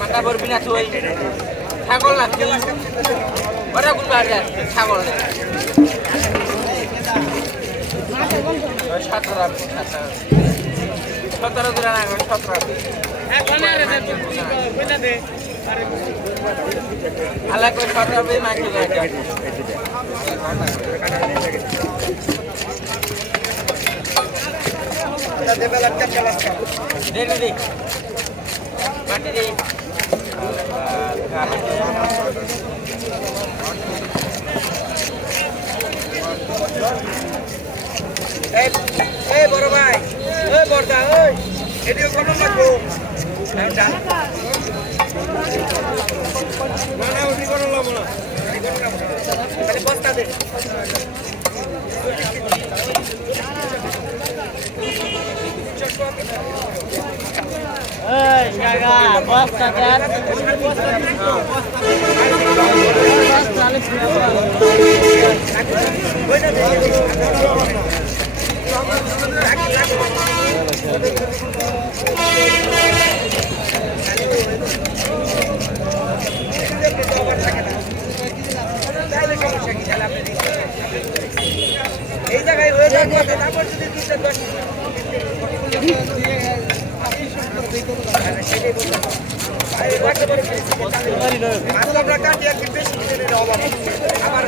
মাথা ভরবি না তুই ছাগল না ওরা কোন বাড়ি আছে ছাগল 17 ধরে না 17 আলাদা করে 17 বেই মাইকে লাগে দে বাটি দে এই বড় ভাই এই বড়দা ওই এদিকে কত লাগবো না না ওই করো লাগবো না খালি বস্তা দে এই জায়গা বস্তা দে বস্তা এই জায়গায় হয়ে যাবে তারপর যদি আমরা কাটিয়ে বেশি আবার